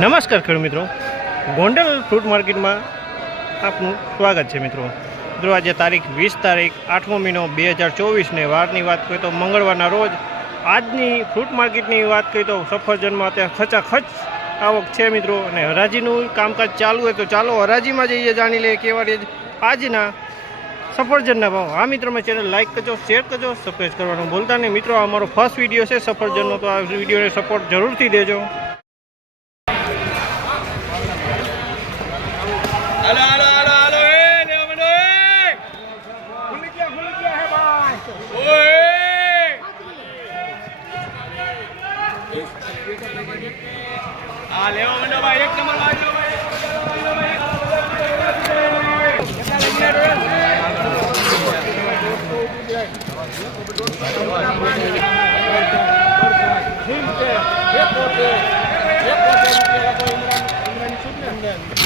નમસ્કાર ખેડૂત મિત્રો. ગોંડલ ફ્રૂટ માર્કેટમાં આપનું સ્વાગત છે મિત્રો. મિત્રો, આજે તારીખ વીસ તારીખ, આઠમો મહિનો બે હજાર ચોવીસને વારની વાત કરીએ તો મંગળવારના રોજ આજની ફ્રૂટ માર્કેટની વાત કરીએ તો સફરજનમાં અત્યારે ખચાખચ આવક છે મિત્રો અને હરાજીનું કામકાજ ચાલુ હોય તો ચાલો હરાજીમાં જઈએ, જાણી લઈએ કેવા રહે આજના સફરજનના ભાવ. હા મિત્રો મેં ચેનલ લાઇક કરજો, શેર કરજો સબસ્ક્રાઈબ કરવાનું ભૂલતા નહીં. મિત્રો, આ અમારો ફર્સ્ટ વીડિયો છે સફરજનનો, તો આ વિડીયોને સપોર્ટ જરૂરથી દેજો. હાલો હાલો હાલો હાલો એ લેવા માંડો એ ખુલી ગયા ખુલી ગયા હે ભાઈ ઓય આ લેવા માંડો ભાઈ, એક નંબર વાંચો ભાઈ. પંચાવન છપ્પન સત્તાવન અઠાવન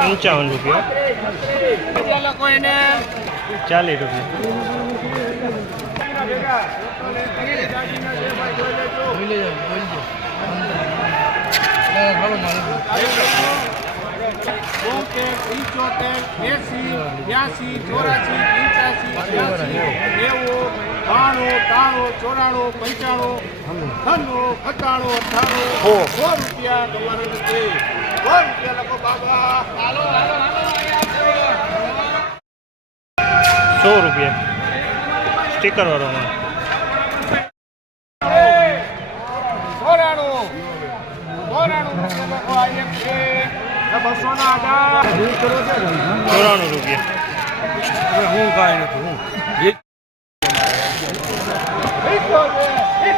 પંચાવન રૂપિયા. ચાલીસ રૂપિયા. બોતેર પંચોતેર એસી બ્યાસી ચોરાસી પંચ્યાસી નેવું બાણું ત્રાણું ચોરાણું પંચાણું ત્રાણું સત્તાણું અઠ્ઠાણું સો રૂપિયા તમારે નથી સો રૂપિયા લખો બાબા. હાલો હાલો સો રૂપિયા. સ્ટીકર વાળામાં ચોરાણું. ચોરાણું રૂપિયા હું કાંઈ નથી છે બસો ના હજાર ચોરાણું રૂપિયા ઇઠોતેર ઇઠોતેર